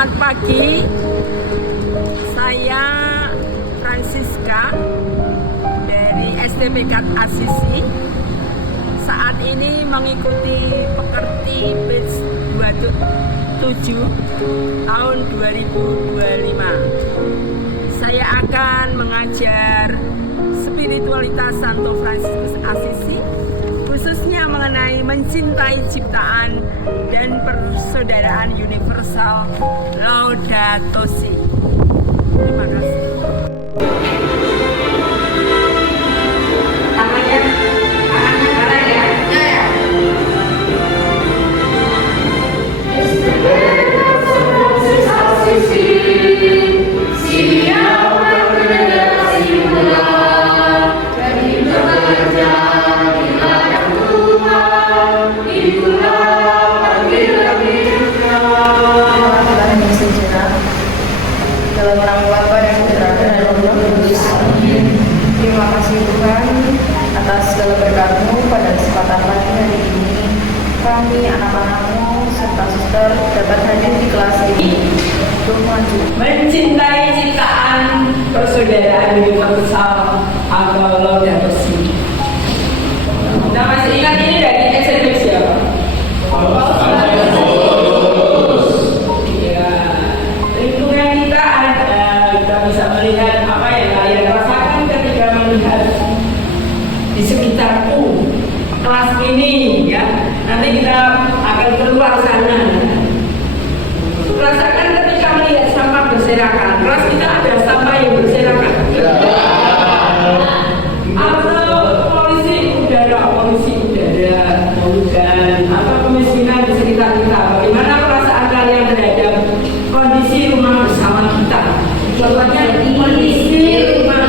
Selamat pagi, saya Francisca dari STPK Asisi. Saat ini mengikuti pekerti batch 27 tahun 2025. Saya akan mengajar spiritualitas Santo Fransiskus Asisi, khususnya mengenai mencintai ciptaan dan persaudaraan universal Laudato Si. Terima kasih. Dalam nama Bapa dan Putra dan Roh Kudus. Terima kasih Tuhan atas segala berkat-Mu pada kesempatan pagi hari ini. Kami anak-anak-Mu serta suster dapat hadir di kelas ini untuk mencintai ciptaan persaudaraan universal atau Laudato Si. Kita masih ingat ini dari eksekusi siapa? Melihat apa yang kalian rasakan ketika melihat di sekitarku kelas ini, ya. Nanti kita akan keluar sana. Rasakan ketika melihat sampah berserakan. Kelas kita ada sampah yang berserakan. Atau polusi udara, atau kemiskinan di sekitar kita. Bagaimana perasaan kalian terhadap kondisi rumah bersama kita? Contohnya kondisi rumah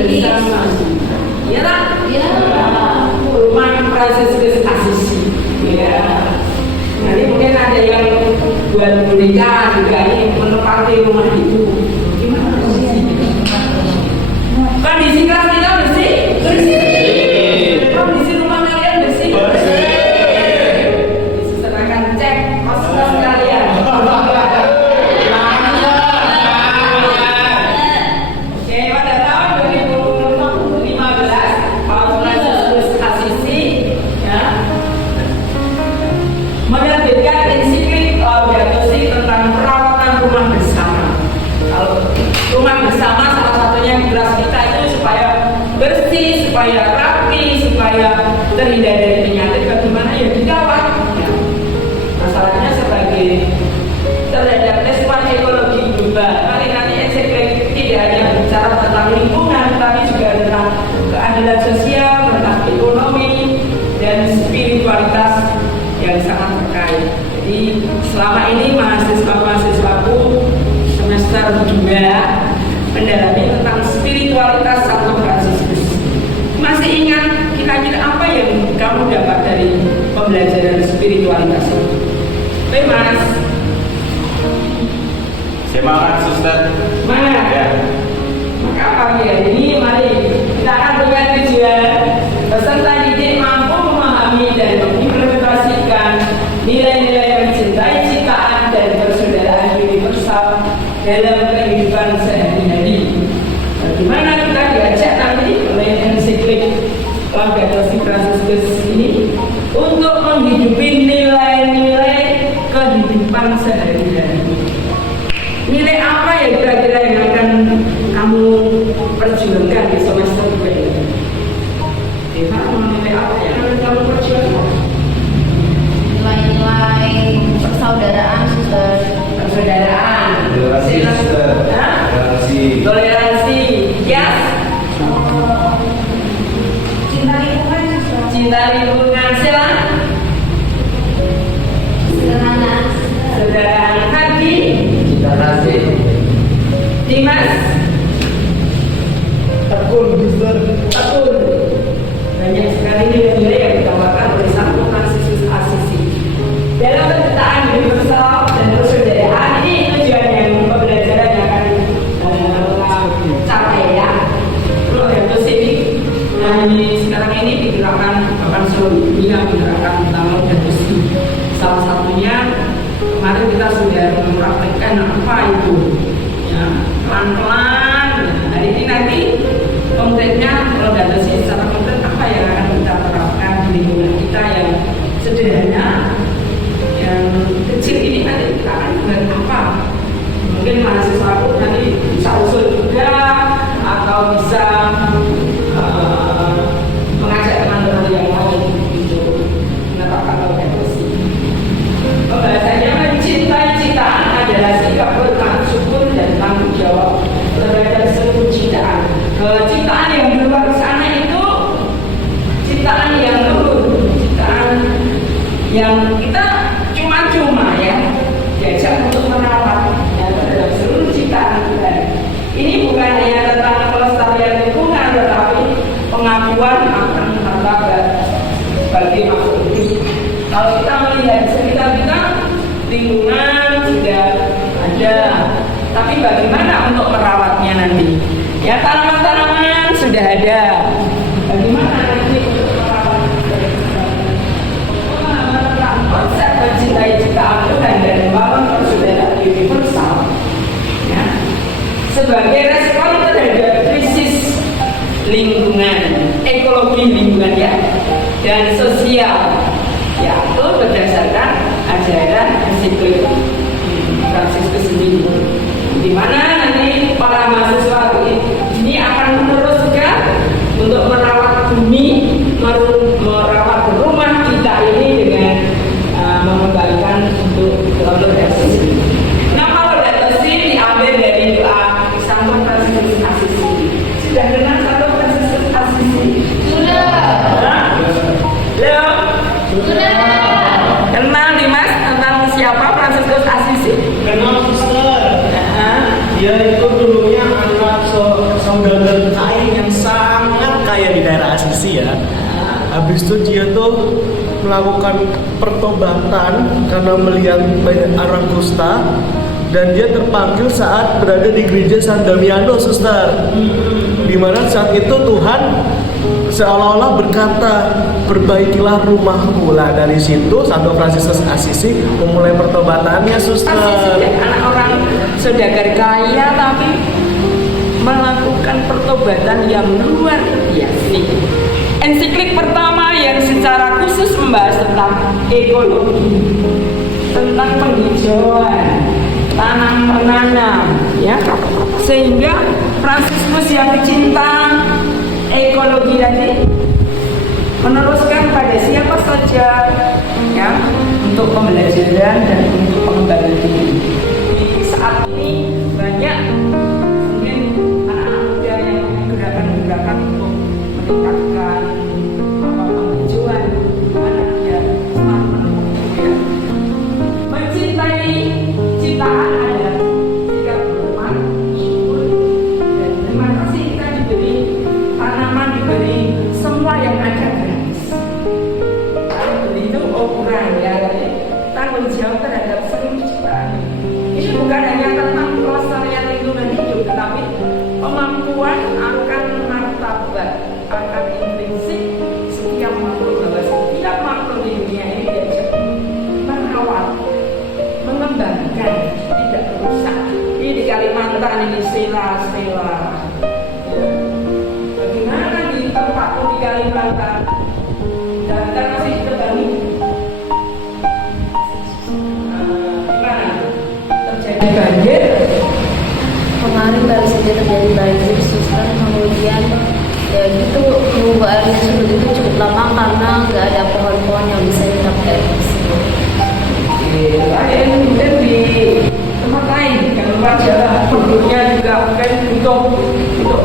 bersama, ya tak? Ya. Rumah Fransiskus Asisi, ya. Nanti mungkin ada yang buat boneka juga ini menempati rumah itu. Gimana kondisi kelas kita bersih? Bersih. Kondisi rumah kalian bersih? Bersih. Silakan cek kos-kos kalian. Menerbitkan ensiklik Laudato Si tentang perawatan rumah bersama. Kalau rumah bersama salah satunya di kelas kita itu supaya bersih, supaya rapi, supaya terhindar dari penyakit. Bagaimana ya dirawat? Ya. Masalahnya sebagai terhadap asupan ekologi global. Nanti ensiklik tidak hanya bicara tentang lingkungan, tapi juga tentang keadilan sosial, tentang ekonomi dan spiritualitas yang sangat terkait. Jadi selama ini mahasiswa-mahasiswaku semester 2 mendalami tentang spiritualitas Santo Fransiskus. Masih ingat kira-kira apa yang kamu dapat dari pembelajaran spiritualitas itu? Oke Mas. Semangat suster. Semangat ya. Maka pagi hari ini mari kita akan punya tujuan peserta didik mampu memahami dan mengimplementasikan nilai-nilai mencintai ciptaan dan persaudaraan universal dalam kehidupan sehari-hari. Bagaimana kita diajak nanti oleh ensiklik Laudato Si Fransiskus ini untuk menghidupi nilai-nilai kehidupan sehari-hari. Nilai apa ya kira-kira yang akan kamu perjuangkan di semester 2 ini? Eva, nilai apa yang akan kamu perjuangkan? nilai-nilai persaudaraan, suster. Persaudaraan, toleransi, yes. Cinta lingkungan, silakan. Sederhana hati. Cinta kasih. Dimas. Tekun. Banyak sekali nilai-nilai yang ditawarkan oleh Santo Fransiskus Asisi. Dalam penciptaan universal dan persaudaraan ini tujuan yang pembelajaran yang akan capai ya. Laudato Si sekarang ini digerakkan Bapak Soli yang menggerakkan utama Laudato Si. Salah satunya kemarin kita sudah mempraktekkan dan apa itu, ya pelan-pelan. Hari ini nanti konkretnya kalau dari dosis secara konkret apa yang akan kita terapkan di lingkungan kita yang sederhana, yang kecil ini nanti kita akan buat apa? Mungkin mahasiswa nanti bisa usul juga atau bisa mengajak teman-teman yang lain untuk menerapkan organisasi. Bahasanya mencintai ciptaan adalah sikap bertanggung syukur dan tanggung jawab terhadap seluruh ciptaan. Ciptaan yang di luar sana itu ciptaan yang luhur, ciptaan yang kita cuma-cuma ya diajak untuk merawat ya, terhadap seluruh ciptaan Tuhan. Ini bukan hanya tentang pelestarian lingkungan, tetapi pengakuan akan martabat sebagai makhluk hidup. Kalau kita melihat sekitar kita, lingkungan sudah ada, tapi bagaimana untuk merawatnya nanti? Ya, tanaman-tanaman sudah ada. Bagaimana nanti untuk merawatnya? Konsep mencintai ciptaan Tuhan dan membangun persaudaraan universal, ya, sebagai respon terhadap krisis lingkungan, ekologi lingkungan ya, dan sosial, yaitu berdasarkan ajaran ensiklik Fransiskus sendiri, di mana nanti para mahasiswa ini akan meneruskan untuk merawat bumi, merawat rumah kita ini dengan mengembalikan untuk lokasi. Nama lokasi diambil dari doa Santo Fransiskus Asisi. Sudah kenal Santo Fransiskus Asisi? Sudah. Halo? Sudah. Kenal nih Mas tentang siapa Fransiskus Asisi? Kenal suster. Dia itu dulunya anak saudagar kain yang sangat kaya di daerah Asisi ya. Habis itu dia tuh melakukan pertobatan karena melihat banyak orang kusta, dan dia terpanggil saat berada di gereja San Damiano, suster. Dimana saat itu Tuhan seolah-olah berkata, perbaikilah rumahmu. Lah dari situ Santo Fransiskus Asisi memulai pertobatannya, suster. Asisi anak orang saudagar kaya tapi melakukan pertobatan yang luar biasa. Ensiklik pertama yang secara khusus membahas tentang ekologi, tentang penghijauan, tanam menanam, ya, sehingga Fransiskus yang cinta ekologi tadi meneruskan pada siapa saja, ya, untuk pembelajaran dan untuk pengembangan diri. Di saat ini banyak mungkin anak-anak muda yang gerakan-gerakan untuk meningkatkan penghijauan, mana ya semakin menumbuh ya. Mencintai ciptaan adalah sikap hormat, syukur, dan terima kasih kita diberi tanaman, diberi semua yang ada gratis. Kalau itu ukuran ya, tanggung jawab terhadap seluruh ciptaan. Ini bukan hanya tentang pelestarian lingkungan hidup, tetapi kemampuan akan martabat, akan intrinsik setiap makhluk, bahwa setiap makhluk di dunia ini diajak merawat, mengembangkan, tidak rusak. Ini di Kalimantan ini sela-sela. Bagaimana di tempatku di Kalimantan? Dan masih ditebangi. Gimana? Terjadi banjir. Kemarin baru saja terjadi banjir, suster. Kemudian ya gitu, perubahan surut itu cukup lama karena nggak ada pohon-pohon yang bisa menyerap air tersebut. Lain mungkin di tempat lain yang luar jalan, penduduknya juga mungkin untuk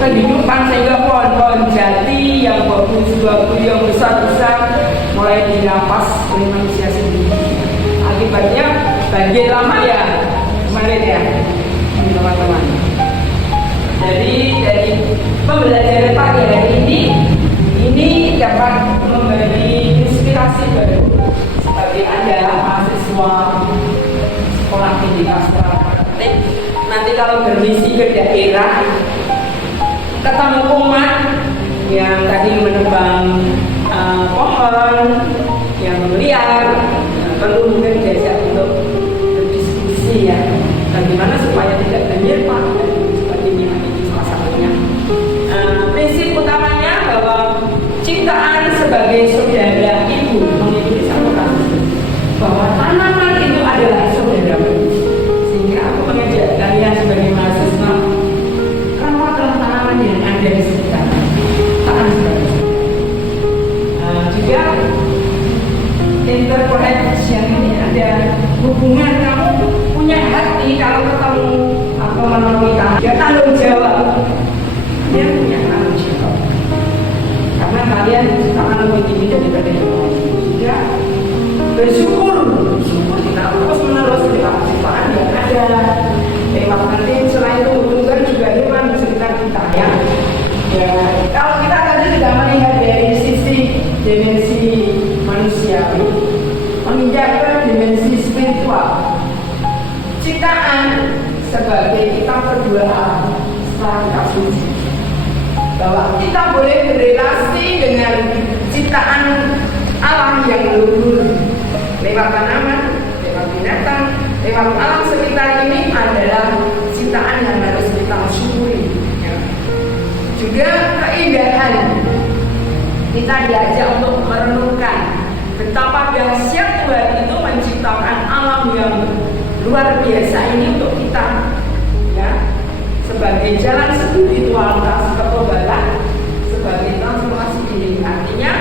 kehidupan, sehingga pohon-pohon jati yang bagus-bagus, yang besar-besar mulai dirampas oleh manusia sendiri. Akibatnya banjir lama ya kemarin ya teman-teman. Jadi dari pembelajaran pagi hari ini dapat memberi inspirasi baru bagi Anda mahasiswa sekolah tinggi sastra. Nanti kalau bermisi ke daerah, ketemu umat yang tadi menebang pohon yang liar, perlu mungkin diajak untuk berdiskusi ya. bagaimana supaya tidak banjir Pak, dan sebagainya. Ini salah satunya. Prinsip utamanya bahwa ciptaan sebagai saudara ibu mengikuti satu kasus bahwa tanaman itu adalah saudara manusia. Sehingga aku mengajak kalian sebagai mahasiswa, rawatlah tanaman yang ada di sekitar. Tangan sebagai juga interconnection ini ada hubungan. Kamu punya hati kalau ketemu atau menemui tanah, dia tanggung jawab. Dia punya tanggung jawab karena kalian akan lebih tinggi daripada yang lain. Ya, bersyukur kita terus menerus ciptaan yang ada. Lewat nanti selain itu hubungan juga hewan di sekitar kita ya. Ya, kalau kita tadi tidak melihat dari sisi dimensi manusiawi, menginjak ke dimensi spiritual, ciptaan sebagai kita berdua setelah kita suci, bahwa kita boleh berrelasi dengan ciptaan alam yang leluhur lewat tanaman, lewat binatang, lewat alam sekitar ini adalah ciptaan yang harus kita syukuri. Juga keindahan, kita diajak untuk merenungkan betapa dahsyat Tuhan itu menciptakan alam yang luar biasa ini untuk kita, ya, sebagai jalan spiritualitas ketobalan, sebagai transformasi diri. Artinya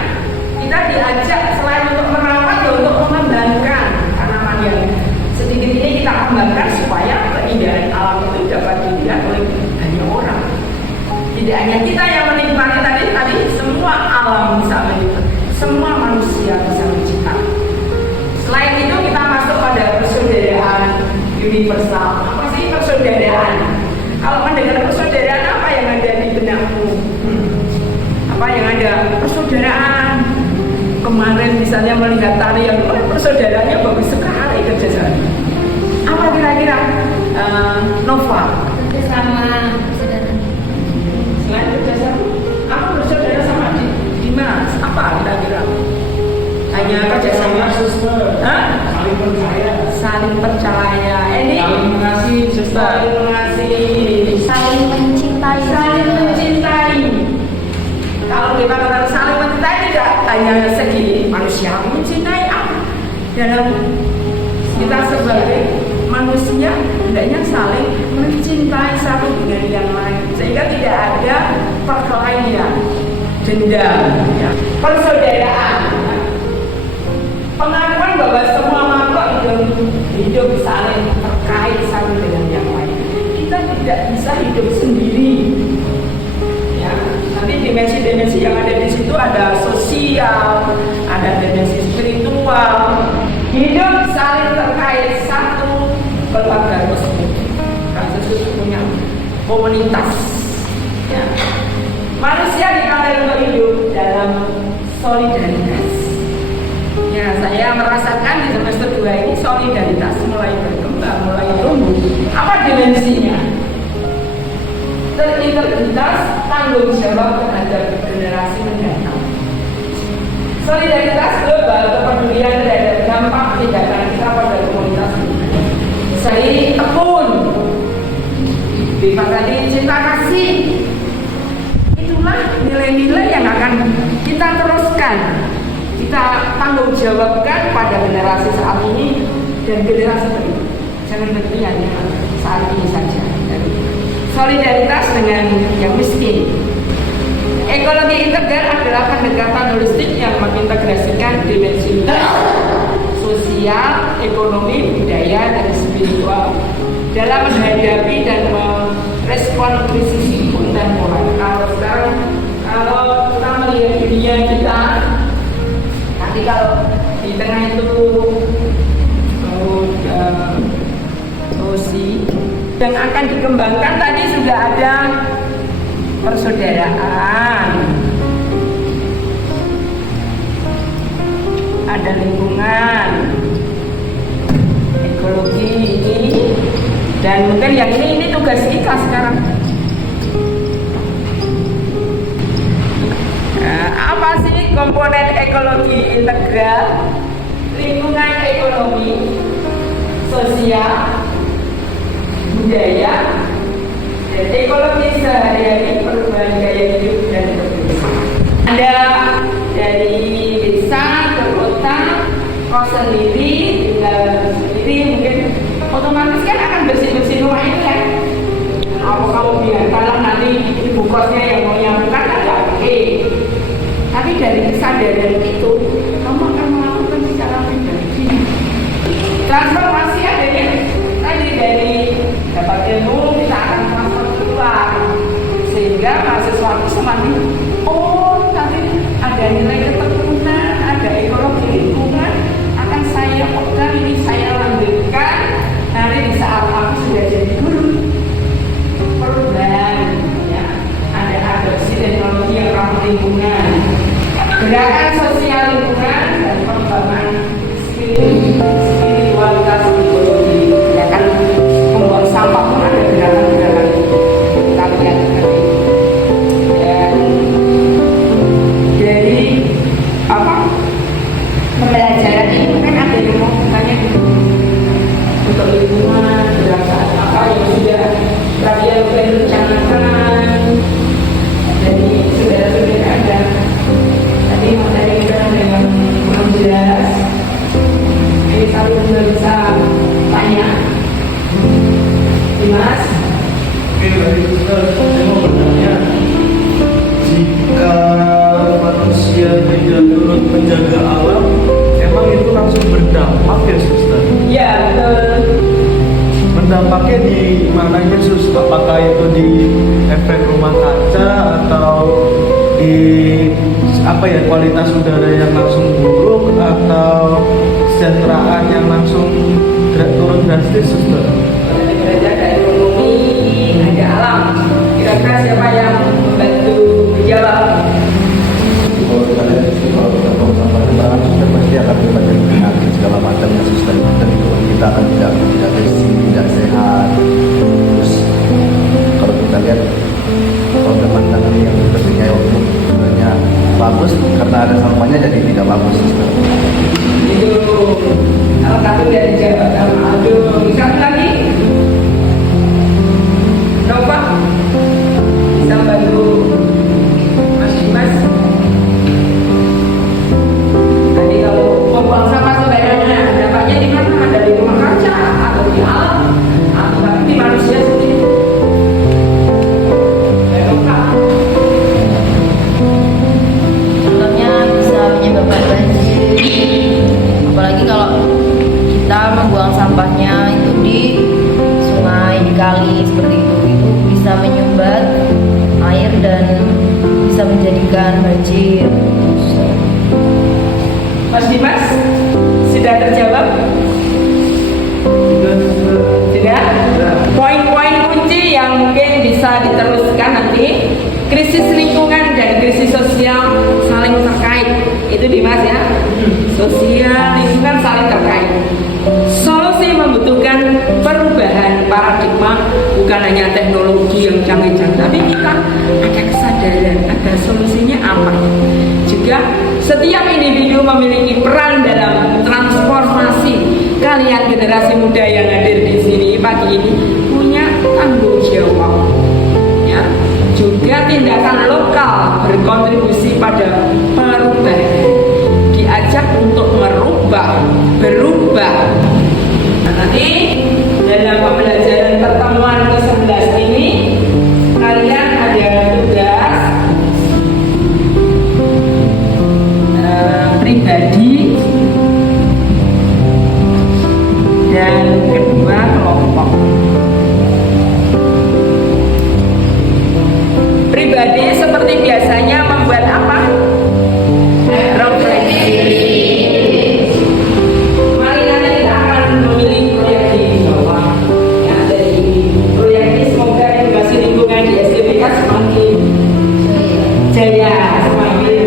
kita diajak selain untuk merawat ya untuk mengembangkan tanaman yang sedikit ini kita kembangkan supaya keindahan alam itu dapat dilihat oleh banyak orang. Tidak hanya kita yang menikmati tadi semua alam bisa menikmati, semua manusia bisa mencipta. Selain itu kita masuk pada persaudaraan universal. Apa sih persaudaraan? Kalau mendengar persaudaraan, apa yang ada di benakmu? Apa yang ada? Persaudaraan. Kemarin misalnya melihat tarian, persaudaraannya bagus sekali kerjasama. Apa kira-kira? Nova Bersama selain kerjasama, aku bersaudara sama Dimas. Apa kira-kira? Hanya kerjasama, suster, saling percaya, saling percaya. Ini saling mengasihi, suster, saling mengasihi, saling mencintai, saling mencintai. Kalau kita katakan saling mencintai tidak hanya segi manusia mencintai apa? Dalam kita sebagai manusia hendaknya saling mencintai satu dengan yang lain sehingga tidak ada perkelahian, dendam, ya. Persaudaraan, ya. Pengakuan bahwa semua makhluk hidup saling terkait satu dengan yang lain. Kita tidak bisa hidup sendiri. Ya, nanti dimensi-dimensi yang ada di situ ada sosial, ada dimensi spiritual. Hidup saling terkait satu keluarga tersebut. Kan Yesus punya komunitas. Ya. Manusia dikatakan untuk hidup dalam solidaritas. Ya, saya merasakan di semester 2 ini solidaritas mulai berkembang, mulai tumbuh. Apa dimensinya? Terintegritas, tanggung jawab terhadap generasi mendatang. Solidaritas global, kepedulian terhadap dampak tindakan kita pada komunitas ini. Saya tekun, bebas tadi cinta kasih. Itulah nilai-nilai yang akan kita teruskan, kita tanggung jawabkan pada generasi saat ini dan generasi berikut. Jangan berpihak saat ini saja. Solidaritas dengan yang miskin. Ekologi integral adalah pendekatan holistik yang mengintegrasikan dimensi sosial, ekonomi, budaya, dan spiritual dalam menghadapi dan merespon krisis kontemporer. Kalau sekarang, kalau kita melihat dunia kita, nanti kalau di tengah itu yang akan dikembangkan tadi sudah ada persaudaraan, ada lingkungan, ekologi ini, dan mungkin yang ini tugas kita sekarang. Nah, apa sih komponen ekologi integral? Lingkungan, ekonomi, sosial, kos sendiri, tinggal sendiri, mungkin otomatis kan akan bersih-bersih rumah itu kan. Apa kamu biarkanlah nanti ibu kosnya yang mau nyampurkan kan nggak oke. Tapi dari kesadaran itu, kamu akan melakukan secara pribadi. Transformasi adanya tadi dari dapat ilmu kita akan transfer keluar, sehingga mahasiswa itu semakin tapi ada nilai keteguhan, ada ekologi lingkungan akan saya pegang, ini saya lanjutkan nanti di saat aku sudah jadi guru. Perubahan ya, ada adopsi teknologi yang ramah lingkungan, gerakan sosial lingkungan, dan pengembangan spiritualitas ekologi. Ya kan, membuang sampah pun ada gerakan-gerakan kita lihat tadi. Dan dari pembelajaran ini kan ada yang mau tanya gitu untuk lingkungan, gerakan apa yang sudah kalian rencanakan. Jadi saudara-saudara ada tadi materi kita dengan kurang jelas, ini satu bisa tanya Dimas. Oke, baik Ustaz, saya mau bertanya, jika manusia tidak turut menjaga alam, emang itu langsung berdampak ya Ustaz? Ya betul. Mendampaknya di mana Yesus? Apakah itu di efek rumah kaca atau di kualitas udara yang langsung buruk atau kesejahteraan yang langsung turun drastis Ustaz? Berarti ada ekonomi, ada alam. Kira-kira siapa yang membantu menjawab? Kalau kita lihat kalau kita buang sampah sembarangan sudah pasti akan berbagai penyakit segala macamnya susah, dan lingkungan kita akan tidak bersih, tidak sehat. Terus kalau kita lihat kalau pemandangan yang bersihnya itu sebenarnya bagus, karena ada sampahnya jadi tidak bagus. Itu salah satu dari jawaban. Aduh, satu lagi. Nova bisa bantu Mas Dimas. Tadi kalau membuang sampah sembarangan, dampaknya di mana? Ada di rumah kaca atau di alam atau di manusia sendiri. Nova. Contohnya bisa menyebabkan banjir, apalagi kalau kita membuang sampahnya itu di sungai, di kali seperti itu bisa menyumbat air dan bisa menjadikan banjir. Mas Dimas, sudah terjawab? Sudah? Poin-poin kunci yang mungkin bisa diteruskan nanti, krisis lingkungan dan krisis sosial saling terkait. Itu Dimas ya. Sosial lingkungan saling terkait. Solusi membutuhkan perubahan paradigma, bukan hanya teknologi yang canggih-canggih, tapi kita ada kesadaran, ada solusinya apa. Juga setiap individu memiliki peran dalam transformasi. Kalian generasi muda yang hadir di sini pagi ini punya tanggung jawab. Ya, juga tindakan lokal berkontribusi pada perubahan. Diajak untuk berubah. Nah, nanti dalam pembelajaran pertemuan ke-11 ini kalian ada tugas pribadi dan kedua kelompok. Pribadi seperti biasanya membuat apa? Mari nanti kita akan memilih proyek di bawah. Ya, dari proyek ini semoga edukasi lingkungan di SDPK semakin jaya, semakin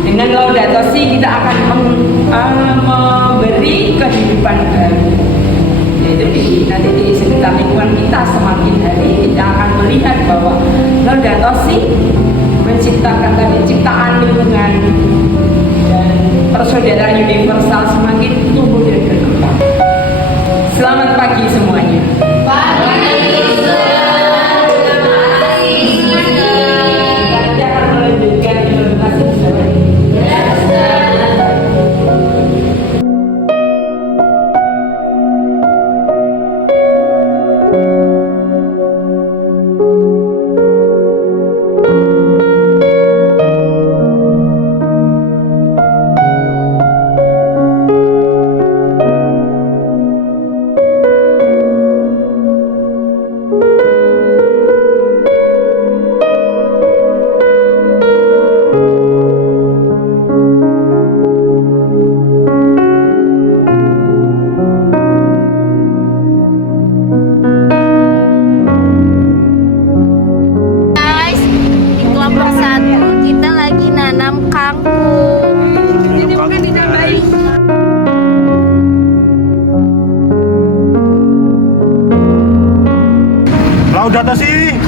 dengan Laudato Si kita akan memberi kehidupan baru. Yaitu nanti di sekitar lingkungan kita semakin hari kita akan melihat bahwa Laudato Si menciptakan tadi ciptaan lingkungan dan persaudaraan universal semakin tumbuh dan berkembang. Selamat pagi semuanya. Nanti akan melanjutkan implementasi bersama. udah tuh sih.